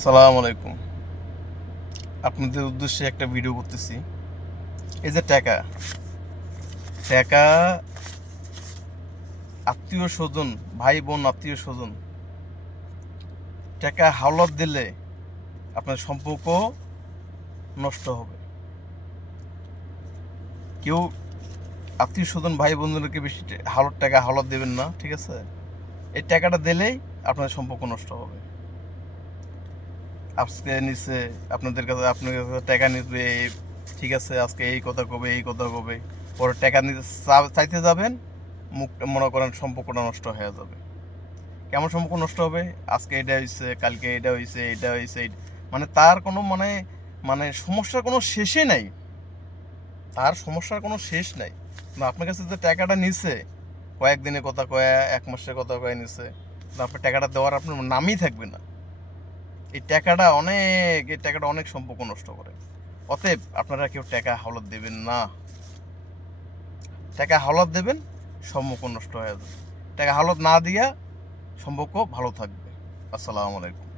আসসালামু আলাইকুম। আপনাদের উদ্দেশ্যে একটা ভিডিও করতেছি। এই যে টাকা টাকা আত্মীয় স্বজন, ভাই বোন, আত্মীয় স্বজন টাকা হাওলাত দিলে আপনার সম্পর্ক নষ্ট হবে। কেউ আত্মীয় স্বজন, ভাই বোনদেরকে বেশি টাকা হাওলাত দেবেন না, ঠিক আছে? এই টাকাটা দিলেই আপনার সম্পর্ক নষ্ট হবে। আজকে নিচে আপনার কাছে টাকা নিবে, ঠিক আছে, আজকে এই কথা কবে, এই কথা কবে, পরে টাকা নিতে চাইতে যাবেন, মুখ মনে করেন সম্পর্কটা নষ্ট হয়ে যাবে। কেমন সম্পর্ক নষ্ট হবে? আজকে এটা হয়েছে, কালকে এটা হয়েছে, এটা হয়েছে, মানে তার কোনো মানে সমস্যার কোনো শেষে নাই। তার সমস্যার কোনো শেষ নাই। না, আপনার কাছে যে টাকাটা নিছে, কয়েকদিনের কথা কয়ে, এক মাসের কথা কয়ে নিছে, আপনার টাকাটা দেওয়ার আপনার নামই থাকবে না। এই টাকাটা অনেক সম্পর্ক নষ্ট করে। অতএব আপনারা কেউ টাকা হাওলাত দেবেন না। টাকা হাওলাত দেবেন, সম্পর্ক নষ্ট হয়ে যাবে। টাকা হাওলাত না দিয়া সম্পর্ক ভালো থাকবে। আসসালামু আলাইকুম।